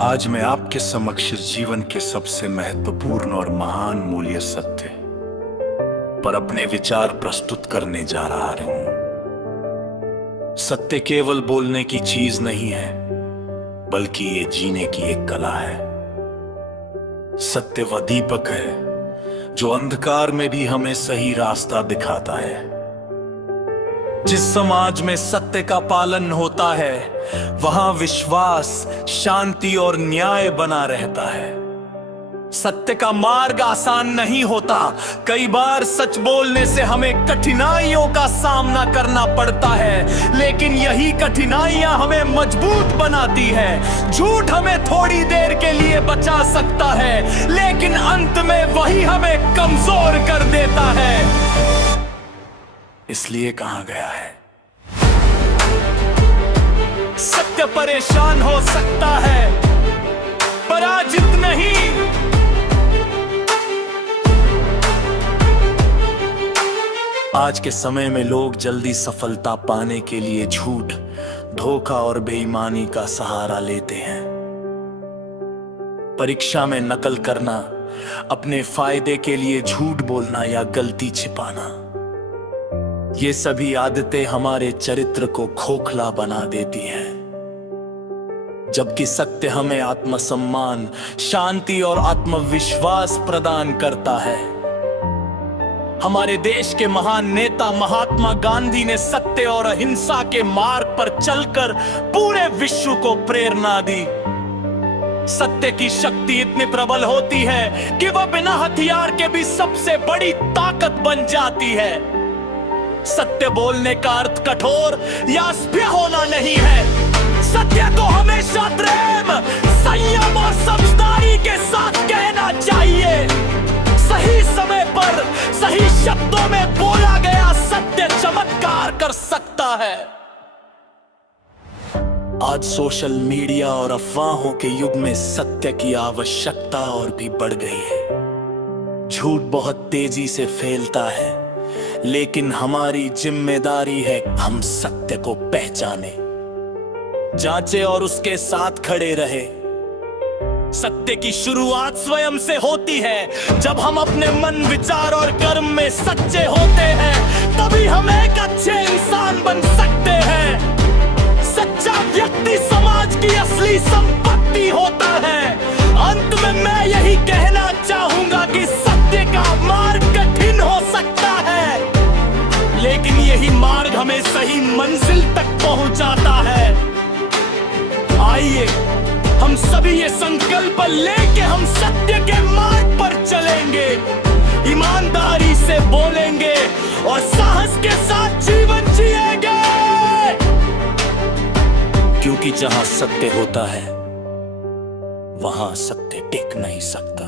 आज मैं आपके समक्ष जीवन के सबसे महत्वपूर्ण और महान मूल्य सत्य पर अपने विचार प्रस्तुत करने जा रहा हूं। सत्य केवल बोलने की चीज नहीं है, बल्कि ये जीने की एक कला है। सत्य वह दीपक है जो अंधकार में भी हमें सही रास्ता दिखाता है। जिस समाज में सत्य का पालन होता है, वहां विश्वास, शांति और न्याय बना रहता है। सत्य का मार्ग आसान नहीं होता। कई बार सच बोलने से हमें कठिनाइयों का सामना करना पड़ता है, लेकिन यही कठिनाइयां हमें मजबूत बनाती है। झूठ हमें थोड़ी देर के लिए बचा सकता है, लेकिन अंत में वही हमें कमजोर कर देता है। इसलिए कहा गया है, सत्य परेशान हो सकता है, पराजित नहीं। आज के समय में लोग जल्दी सफलता पाने के लिए झूठ, धोखा और बेईमानी का सहारा लेते हैं। परीक्षा में नकल करना, अपने फायदे के लिए झूठ बोलना या गलती छिपाना, ये सभी आदतें हमारे चरित्र को खोखला बना देती हैं। जबकि सत्य हमें आत्मसम्मान, शांति और आत्मविश्वास प्रदान करता है। हमारे देश के महान नेता महात्मा गांधी ने सत्य और अहिंसा के मार्ग पर चलकर पूरे विश्व को प्रेरणा दी। सत्य की शक्ति इतनी प्रबल होती है कि वह बिना हथियार के भी सबसे बड़ी ताकत बन जाती है। सत्य बोलने का अर्थ कठोर या असभ्य होना नहीं है। सत्य को हमेशा प्रेम, संयम और समझदारी के साथ कहना चाहिए। सही समय पर सही शब्दों में बोला गया सत्य चमत्कार कर सकता है। आज सोशल मीडिया और अफवाहों के युग में सत्य की आवश्यकता और भी बढ़ गई है। झूठ बहुत तेजी से फैलता है, लेकिन हमारी जिम्मेदारी है हम सत्य को पहचाने, जांचे और उसके साथ खड़े रहे। सत्य की शुरुआत स्वयं से होती है। जब हम अपने मन, विचार और कर्म में सच्चे होते हैं, तभी हम एक अच्छे इंसान बन सकते हैं। सच्चा व्यक्ति समाज की असली संपत्ति होता है। अंत में मैं यही कहना चाहूंगा कि सत्य का मार्ग कठिन हो सकता है, लेकिन यही मार्ग हमें सही मंजिल तक पहुंचाता है। आइए हम सभी ये संकल्प लेके हम सत्य के मार्ग पर चलेंगे, ईमानदारी से बोलेंगे और साहस के साथ जीवन जिएंगे। क्योंकि जहां सत्य होता है, वहां सत्य टिक नहीं सकता।